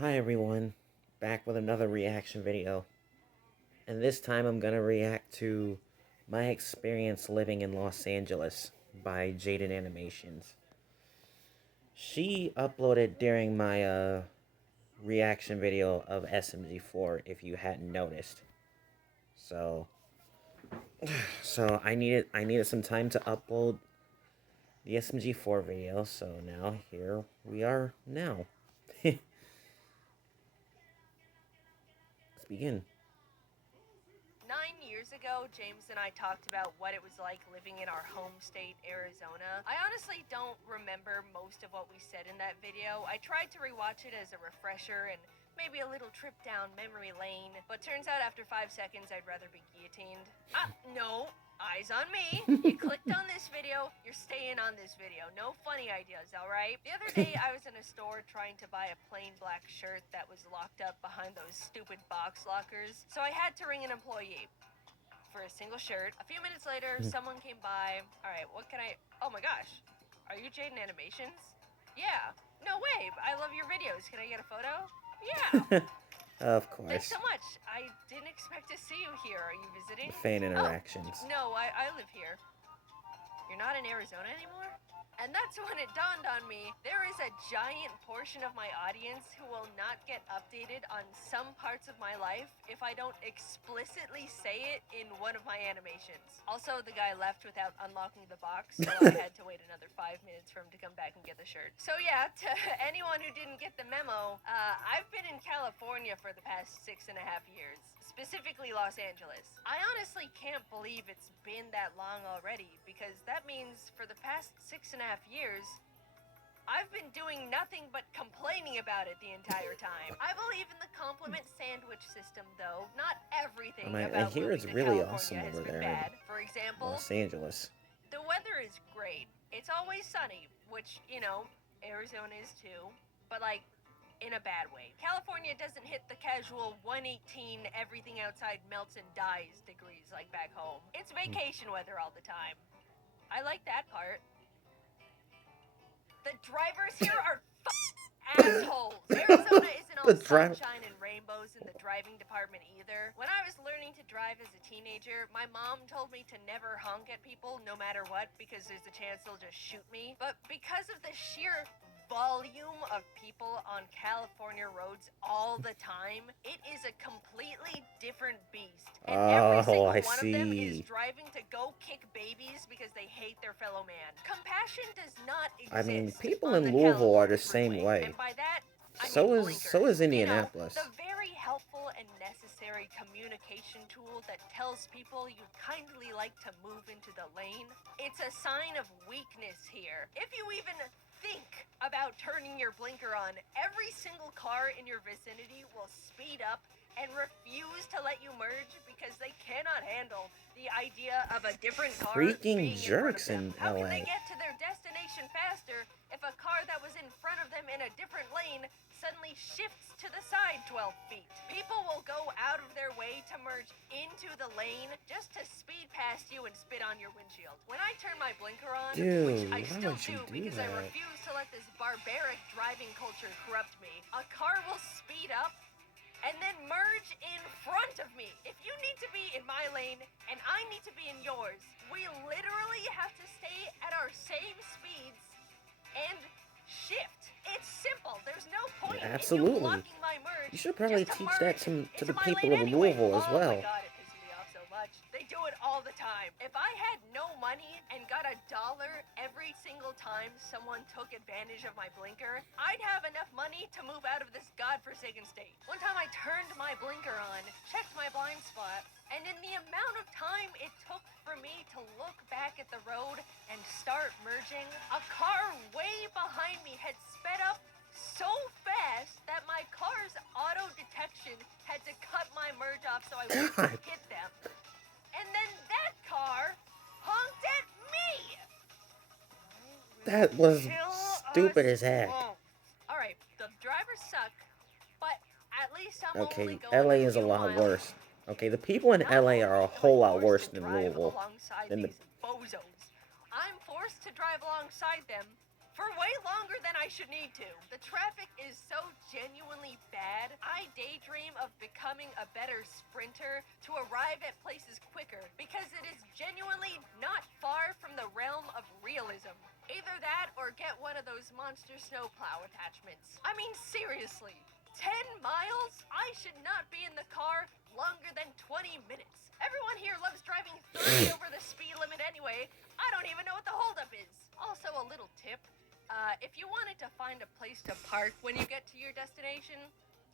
Hi everyone, back with another reaction video. And this time I'm gonna react to My Experience Living in Los Angeles by JaidenAnimations. She uploaded during my reaction video of SMG4 if you hadn't noticed. So I needed some time to upload the SMG4 video, so now here we are now. Let's begin. 9 years ago, James and I talked about what it was like living in our home state, Arizona. I honestly don't remember most of what we said in that video. I tried to rewatch it as a refresher and maybe a little trip down memory lane, but turns out after 5 seconds I'd rather be guillotined. No. Eyes on me. You clicked on this video, you're staying on this video. No funny ideas, alright? The other day I was in a store trying to buy a plain black shirt that was locked up behind those stupid box lockers, so I had to ring an employee for a single shirt. A few minutes later, someone came by. Alright, what can I... Oh my gosh. Are you JaidenAnimations? Yeah. No way, I love your videos. Can I get a photo? Yeah. Of Thanks course. so much. I didn't expect to see you here. Are you visiting? Fan interactions. Oh, no, I live here. You're not in Arizona anymore? And that's when it dawned on me, there is a giant portion of my audience who will not get updated on some parts of my life if I don't explicitly say it in one of my animations. Also, the guy left without unlocking the box, so I had to wait another 5 minutes for him to come back and get the shirt. So yeah, to anyone who didn't get the memo, I've been in California for the past 6.5 years. Specifically Los Angeles. I honestly can't believe it's been that long already, because that means for the past 6.5 years, I've been doing nothing but complaining about it the entire time. I believe in the compliment sandwich system, though. Not everything I about hear it's moving to really California awesome has over been there bad. For in example, Los Angeles. the weather is great. It's always sunny, which, you know, Arizona is too. But like, in a bad way. California doesn't hit the casual 118 everything outside melts and dies degrees like back home. It's vacation weather all the time. I like that part. The drivers here are assholes. Arizona isn't all sunshine and rainbows in the driving department either. When I was learning to drive as a teenager, my mom told me to never honk at people no matter what because there's a chance they'll just shoot me. But because of the sheer volume of people on California roads all the time, it is a completely different beast. And every single one of them is driving to go kick babies because they hate their fellow man. Compassion does not exist. I mean, people in Louisville are the same way. And by that, So is Indianapolis. You know, the very helpful and necessary communication tool that tells people you'd kindly like to move into the lane. It's a sign of weakness here. If you even think about turning your blinker on, every single car in your vicinity will speed up and refuse to let you merge because they cannot handle the idea of a different car Freaking being jerks in in front of them. How LA. can they get to their destination faster if a car that was in front of them in a different lane suddenly shifts to the side 12 feet? People will go out of their way to merge into the lane just to speed past you and spit on your windshield. When I turn my blinker on, which I still do because I refuse to let this barbaric driving culture corrupt me, a car will speed up and then merge in front of me. If you need to be in my lane and I need to be in yours, we literally have to stay at our same speeds and shift. It's simple. There's no point in you blocking my merge. You should probably teach that to the people of anyway. Louisville as well. Oh my god, it pisses me off so much. They do it all the time. If I had no money and got $1 every single time someone took advantage of my blinker, I'd have enough money to move out of this godforsaken state. One time I turned my blinker on, checked my blind spot, and in the amount of time it took for me to look back at the road and start merging, a car way behind me had sped up so fast that my car's auto detection had to cut my merge off so I wouldn't hit them. And then that car honked at me! That was stupid as heck. Alright, the drivers suck, but at least I'm okay, LA is a lot worse. Okay, the people in LA are a whole lot worse than Louisville. Bozos. I'm forced to drive alongside them for way longer than I should need to. The traffic is so genuinely bad, I daydream of becoming a better sprinter to arrive at places quicker because it is genuinely not far from the realm of realism. Either that or get one of those monster snowplow attachments. I mean, seriously, 10 miles? I should not be in the car longer than 20 minutes. Everyone here loves driving 30 over the speed limit anyway. I don't even know what the holdup is. Also, a little tip. If you wanted to find a place to park when you get to your destination,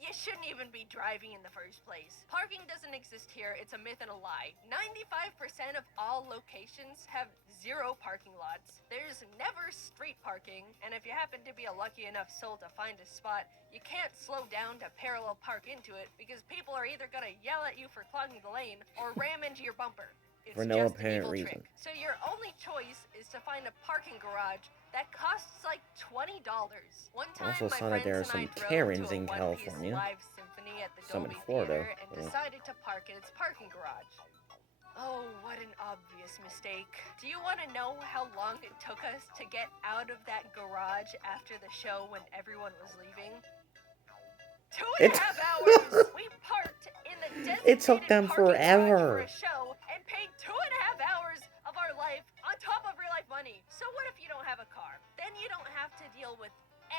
you shouldn't even be driving in the first place. Parking doesn't exist here, it's a myth and a lie. 95% of all locations have 0 parking lots. There's never street parking, and if you happen to be a lucky enough soul to find a spot, you can't slow down to parallel park into it because people are either gonna yell at you for clogging the lane or ram into your bumper. It's For no just apparent an evil reason. trick. So your only choice is to find a parking garage that costs like $20. One time, Also my saw that there are friends and some I drove Karens to a in one-piece California. live symphony at the Some in Dolby Florida. Theater and decided to park in its parking garage. Oh, what an obvious mistake. Do you want to know how long it took us to get out of that garage after the show when everyone was leaving? 2.5 hours! We parked in the It took designated them parking garage for forever. a show and paid 2.5 hours of our life on top of real life money. So what if you don't have a car? Then you don't have to deal with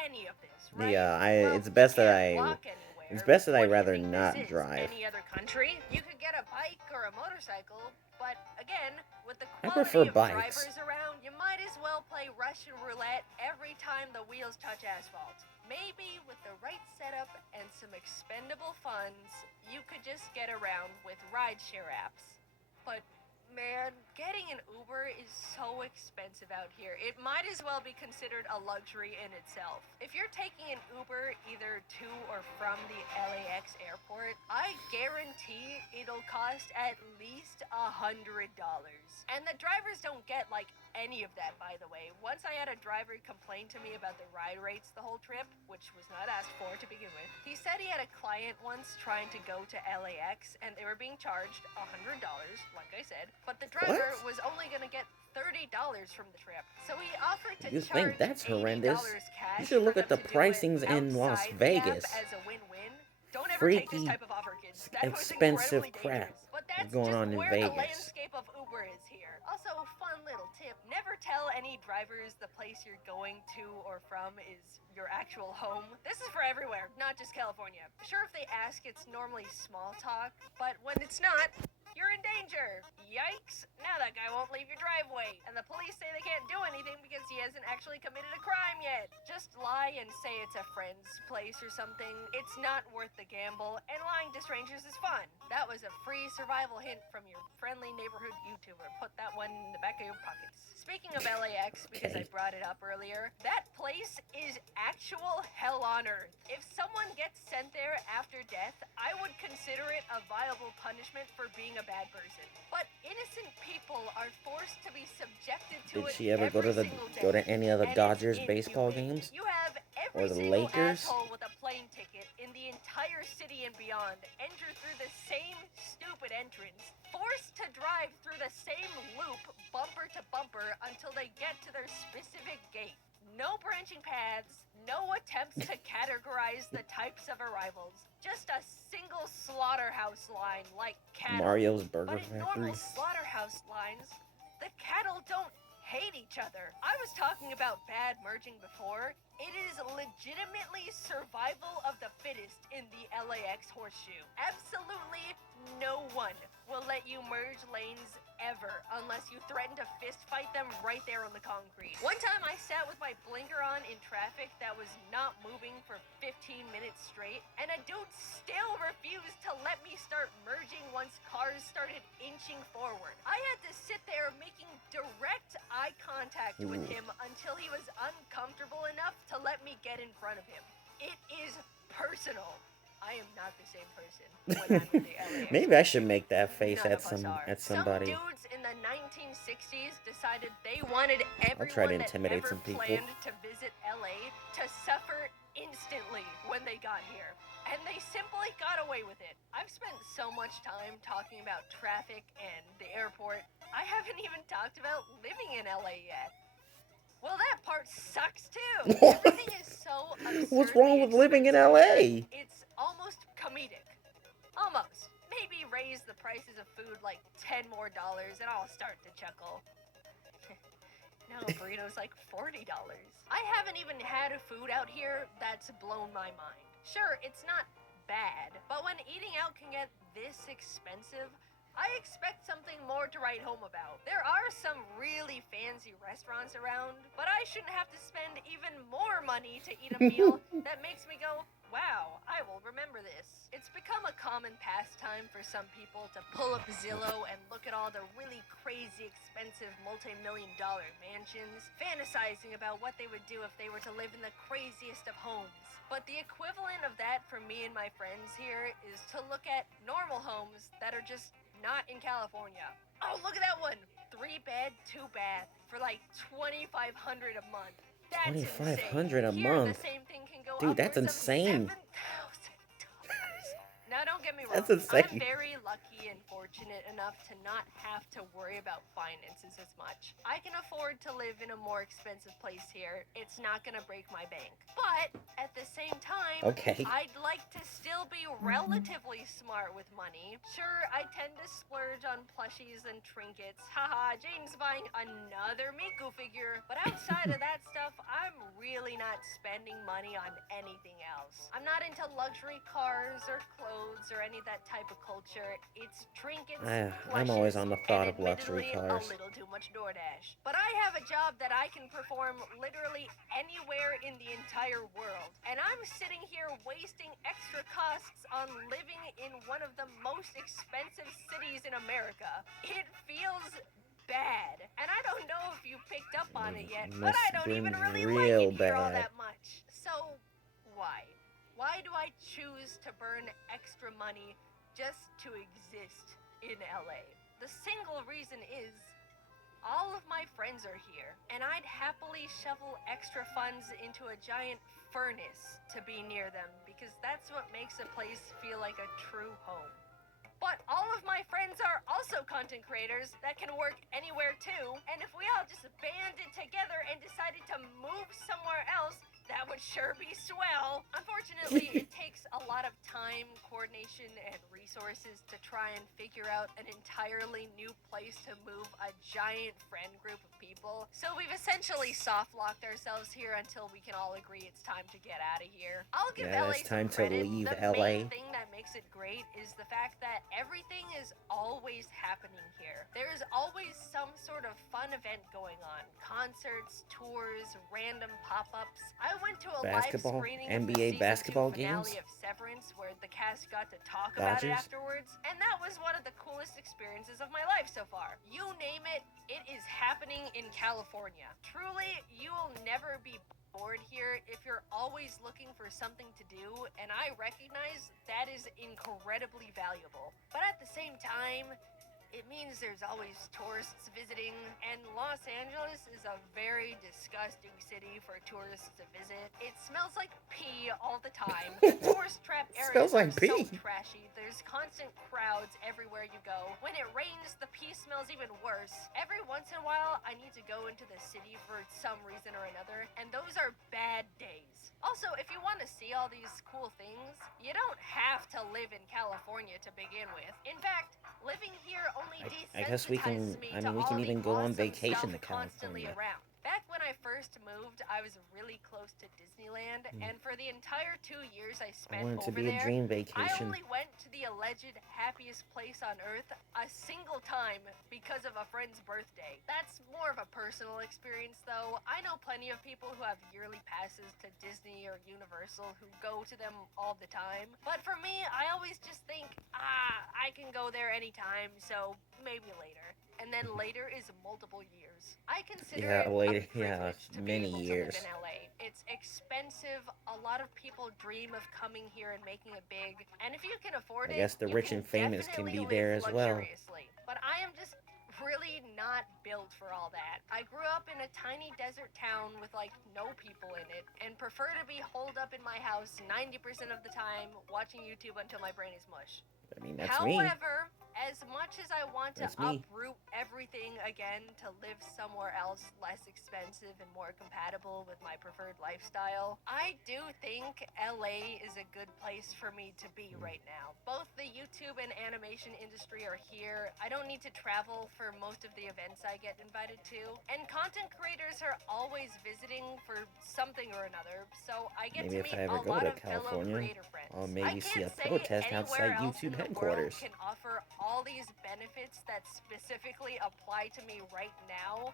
any of this, right? Yeah, Well, it's best you that can't I walk anywhere. it's best that I What do you rather think not this is? drive. Any other country? You could get a bike or a motorcycle, but again, with the I quality prefer of bikes. drivers around, you might as well play Russian roulette every time the wheels touch asphalt. Maybe with the right setup and some expendable funds, you could just get around with rideshare apps. But man, getting an Uber is so expensive out here. It might as well be considered a luxury in itself. If you're taking an Uber either to or from the LAX airport, I guarantee it'll cost at least $100. And the drivers don't get like any of that, by the way. Once I had a driver complain to me about the ride rates the whole trip, which was not asked for to begin with. He said he had a client once trying to go to LAX and they were being charged $100, like I said, but the driver was only going to get $30 from the trip. So he offered to You charge think that's horrendous? cash. You should look for at the them to do it pricings in Las outside the app Vegas. as a win-win. Don't ever take this Freaky, type of offer, kids. That was expensive incredibly crap dangerous. But that's going just on in where Vegas. the landscape of Uber is here. Also, fun little tip. Never tell any drivers the place you're going to or from is your actual home. This is for everywhere, not just California. Sure, if they ask, it's normally small talk, but when it's not, you're in danger. Yikes, now that guy won't leave your driveway. And the police say they can't do anything because he hasn't actually committed a crime yet. Just lie and say it's a friend's place or something. It's not worth the gamble, and lying to strangers is fun. That was a free survival hint from your friendly neighborhood YouTuber. Put that one in the back of your pockets. Speaking of LAX, because I brought it up earlier, that place is actual hell on earth. If someone gets sent there after death, I would consider it a viable punishment for being a bad person. But innocent people are forced to be subjected to it. Did she ever go to any of the Dodgers baseball games? You have every Or the single Lakers? asshole with a plane ticket in the entire city and beyond enter through the same stupid entrance, forced to drive through the same loop, bumper to bumper, until they get to their specific gate. No branching paths, no attempts to categorize the types of arrivals, just a single slaughterhouse line like cattle. Mario's Burger But in normal Factory. slaughterhouse lines, the cattle don't hate each other. I was talking about bad merging before. It is legitimately survival of the fittest in the LAX horseshoe. Absolutely no one will let you merge lanes ever unless you threaten to fist fight them right there on the concrete. One time I sat with my blinker on in traffic that was not moving for 15 minutes straight, and a dude still refused to let me start merging once cars started inching forward. I had to sit there making direct eye contact with him until he was uncomfortable enough to let me get in front of him. It is personal. I am not the same person when I'm in the LA. Maybe I should make that face None at of us are. somebody. Some dudes in the 1960s decided they wanted everyone try to that intimidate ever some people. planned to visit LA to suffer instantly when they got here. And they simply got away with it. I've spent so much time talking about traffic and the airport, I haven't even talked about living in LA yet. Well, that part sucks too. Everything is so absurdly What's wrong with living in expensive here, LA? it's almost comedic. Almost. Maybe raise the prices of food like $10 more and I'll start to chuckle. Now a burrito's like $40. I haven't even had a food out here that's blown my mind. Sure, it's not bad, but when eating out can get this expensive, I expect something more to write home about. There are some really fancy restaurants around, but I shouldn't have to spend even more money to eat a meal that makes me go, wow, I will remember this. It's become a common pastime for some people to pull up Zillow and look at all the really crazy expensive multi-million-dollar mansions, fantasizing about what they would do if they were to live in the craziest of homes. But the equivalent of that for me and my friends here is to look at normal homes that are just not in California. Oh, look at that one! 3-bed, 2-bath for like $2,500 a month. That's insane. $2,500 a Here, month. the same thing can go Dude, that's upwards of insane. $7,000. Now, don't get me wrong. That's insane. I'm very lucky and fortunate enough to not have to worry about finances as much. I can afford to live in a more expensive place here. It's not gonna break my bank. But at the same time, Okay. I'd like to still be relatively smart with money. Sure, I tend to splurge on plushies and trinkets. Haha, Jaiden's buying another Miku figure. But outside of that stuff, I'm really not spending money on anything else. I'm not into luxury cars or clothes or any of that type of culture. It's trinkets, I'm always plushes, on the thought and of luxury admittedly cars. a little too much DoorDash. But I have a job that I can perform literally anywhere in the entire world. And I'm sitting here wasting extra costs on living in one of the most expensive cities in America. It feels bad. And I don't know if you picked up on it yet, but I don't even really like it here all that much. So, why? Why do I choose to burn extra money just to exist in LA? The single reason is all of my friends are here, and I'd happily shovel extra funds into a giant furnace to be near them because that's what makes a place feel like a true home. But all of my friends are also content creators that can work anywhere too, and if we all just banded together and decided to move somewhere else, that would sure be swell. Unfortunately, it takes a lot of time, coordination, and resources to try and figure out an entirely new place to move a giant friend group of people. So we've essentially soft-locked ourselves here until we can all agree it's time to get out of here. I'll give LA it's time some credit. to leave The LA. main thing that makes it great is the fact that everything is always happening here. There is always some sort of fun event going on. Concerts, tours, random pop-ups. I went to a Basketball? live screening of NBA the season basketball 2 finale games? of Severance where the cast got to talk about it Dodgers? afterwards, and that was one of the coolest experiences of my life so far. You name it, it is happening in California. Truly, you will never be bored here if you're always looking for something to do, and I recognize that is incredibly valuable. But at the same time, it means there's always tourists visiting, and Los Angeles is a very disgusting city for tourists to visit. It smells like pee all the time. The tourist trap areas Smells like are so pee. trashy. There's constant crowds everywhere you go. When it rains, the pee smells even worse. Every once in a while, I need to go into the city for some reason or another, and those are bad days. Also, if you want to see all these cool things, you don't have to live in California to begin with. In fact, living here only I guess we can. desensitizes me I to mean, we all can the even go on awesome vacation to stuff constantly California. around. Back when I first moved, I was really close to Disneyland, and for the entire 2 years I I spent want it to over be a there, dream I vacation. only went to the alleged happiest place on earth a single time because of a friend's birthday. That's more of a personal experience, though. I know plenty of people who have yearly passes to Disney or Universal who go to them all the time. But for me, I always just think, I can go there anytime, so maybe later. And then later is multiple years. I consider Yeah, it later. a privilege to be Many able years. to live in LA. It's expensive. A lot of people dream of coming here and making it big. And if you can afford I guess the you rich can and famous can definitely be there live as well. luxuriously. But I am just really not built for all that. I grew up in a tiny desert town with like no people in it and prefer to be holed up in my house 90% of the time watching YouTube until my brain is mush. I mean, that's me. However, as much as I want to That's me. uproot everything again to live somewhere else less expensive and more compatible with my preferred lifestyle, I do think LA is a good place for me to be right now. Both the YouTube and animation industry are here. I don't need to travel for most of the events I get invited to. And content creators are always visiting for something or another, so I get Maybe to if meet I ever a go lot to of fellow California, creator friends. I'll I maybe see can't a say protest anywhere outside else in YouTube the world headquarters. can offer all these benefits that specifically apply to me right now,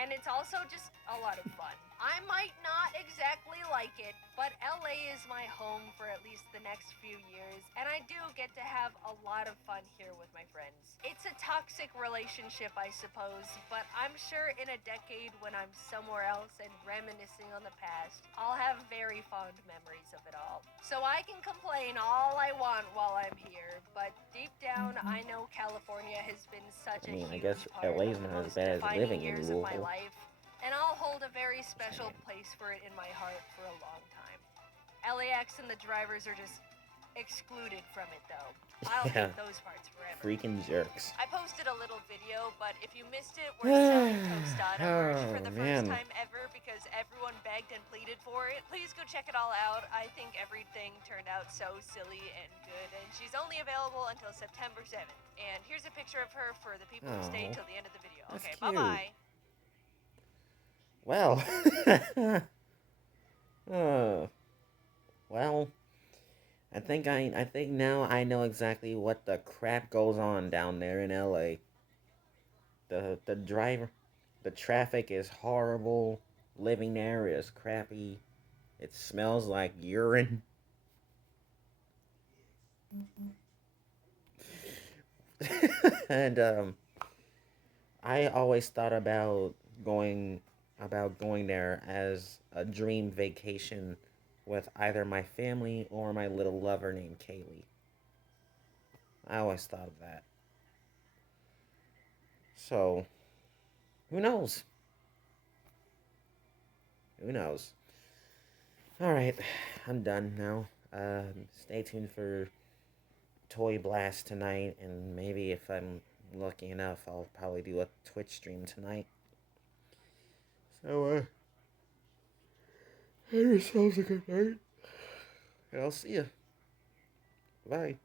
and it's also just a lot of fun. I might not exactly like it, but LA is my home for at least the next few years, and I do get to have a lot of fun here with my friends. It's a toxic relationship, I suppose, but I'm sure in a decade when I'm somewhere else and reminiscing on the past, I'll have very fond memories of it all. So I can complain all I want while I'm here, but deep down, I know California has been such I a mean, I huge guess part LA's of the not as most bad as defining living in years of my Louisville. life, and I'll hold a very Just special saying. place for it in my heart for a long time. LAX and the drivers are just excluded from it, though. I'll Yeah, hate those parts forever. freaking jerks. I posted a little video, but if you missed it, we're selling tostada merch for Oh, the first man. time ever because everyone begged and pleaded for it. Please go check it all out. I think everything turned out so silly and good, and she's only available until September 7th. And here's a picture of her for the people who stayed Oh, till the end of the video. that's Okay, cute. bye-bye. Well. uh, well, I think now I know exactly what the crap goes on down there in LA. The traffic is horrible. Living there is crappy. It smells like urine. And I always thought about going there as a dream vacation with either my family or my little lover named Kaylee. I always thought of that. So, who knows? Who knows? All right, I'm done now. Stay tuned for Toy Blast tonight, and maybe if I'm lucky enough, I'll probably do a Twitch stream tonight. So, have yourselves a good night. And I'll see you. Bye.